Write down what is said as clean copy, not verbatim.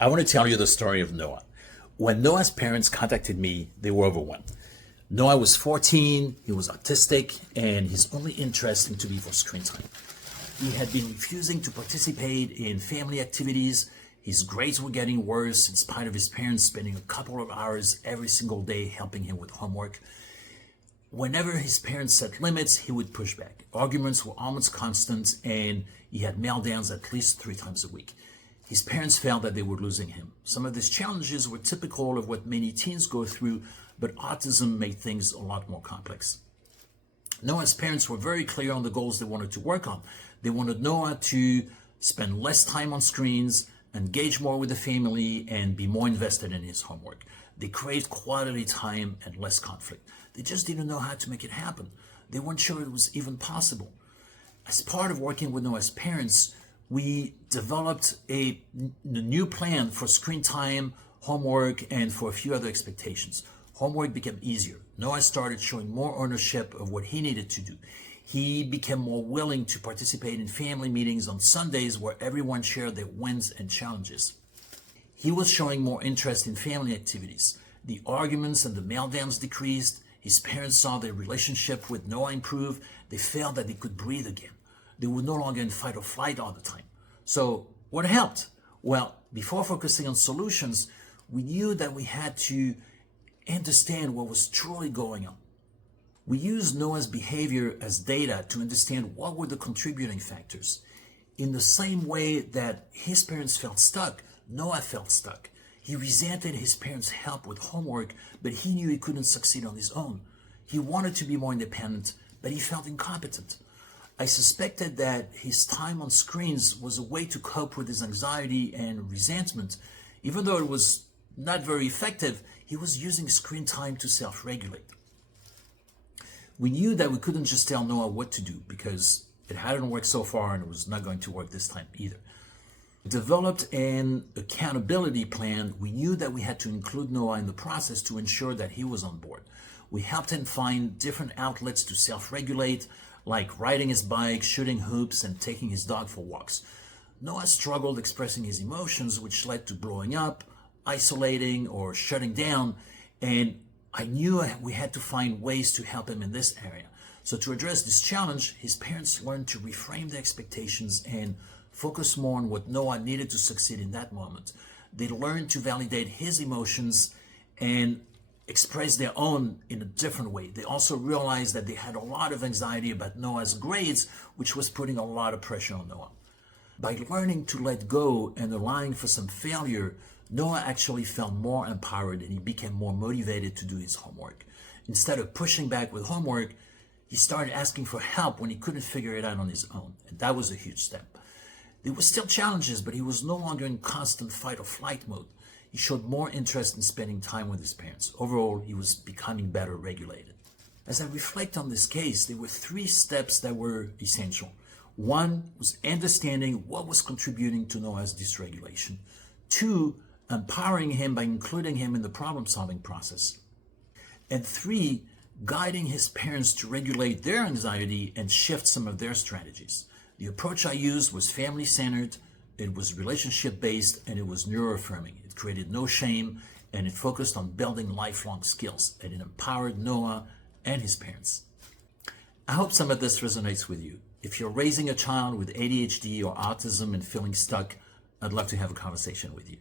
I want to tell you the story of Noah. When Noah's parents contacted me, they were overwhelmed. Noah was 14, he was autistic, and his only interest seemed to be for screen time. He had been refusing to participate in family activities. His grades were getting worse in spite of his parents spending a couple of hours every single day helping him with homework. Whenever his parents set limits, he would push back. Arguments were almost constant, and he had meltdowns at least 3 times a week. His parents felt that they were losing him. Some of these challenges were typical of what many teens go through, but autism made things a lot more complex. Noah's parents were very clear on the goals they wanted to work on. They wanted Noah to spend less time on screens, engage more with the family, and be more invested in his homework. They craved quality time and less conflict. They just didn't know how to make it happen. They weren't sure it was even possible. As part of working with Noah's parents, we developed a new plan for screen time, homework, and for a few other expectations. Homework became easier. Noah started showing more ownership of what he needed to do. He became more willing to participate in family meetings on Sundays where everyone shared their wins and challenges. He was showing more interest in family activities. The arguments and the meltdowns decreased. His parents saw their relationship with Noah improve. They felt that they could breathe again. They were no longer in fight or flight all the time. So what helped? Well, before focusing on solutions, we knew that we had to understand what was truly going on. We used Noah's behavior as data to understand what were the contributing factors. In the same way that his parents felt stuck, Noah felt stuck. He resented his parents' help with homework, but he knew he couldn't succeed on his own. He wanted to be more independent, but he felt incompetent. I suspected that his time on screens was a way to cope with his anxiety and resentment. Even though it was not very effective, he was using screen time to self-regulate. We knew that we couldn't just tell Noah what to do because it hadn't worked so far and it was not going to work this time either. We developed an accountability plan. We knew that we had to include Noah in the process to ensure that he was on board. We helped him find different outlets to self-regulate, like riding his bike, shooting hoops, and taking his dog for walks. Noah struggled expressing his emotions, which led to blowing up, isolating, or shutting down, and I knew we had to find ways to help him in this area. So to address this challenge, his parents learned to reframe their expectations and focus more on what Noah needed to succeed in that moment. They learned to validate his emotions and express their own in a different way. They also realized that they had a lot of anxiety about Noah's grades, which was putting a lot of pressure on Noah. By learning to let go and allowing for some failure, Noah actually felt more empowered and he became more motivated to do his homework. Instead of pushing back with homework, he started asking for help when he couldn't figure it out on his own. And that was a huge step. There were still challenges, but he was no longer in constant fight or flight mode. He showed more interest in spending time with his parents. Overall, he was becoming better regulated. As I reflect on this case, there were 3 steps that were essential. 1 was understanding what was contributing to Noah's dysregulation. 2, empowering him by including him in the problem-solving process. And 3, guiding his parents to regulate their anxiety and shift some of their strategies. The approach I used was family-centered, it was relationship-based, and it was neuroaffirming. It created no shame, and it focused on building lifelong skills, and it empowered Noah and his parents. I hope some of this resonates with you. If you're raising a child with ADHD or autism and feeling stuck, I'd love to have a conversation with you.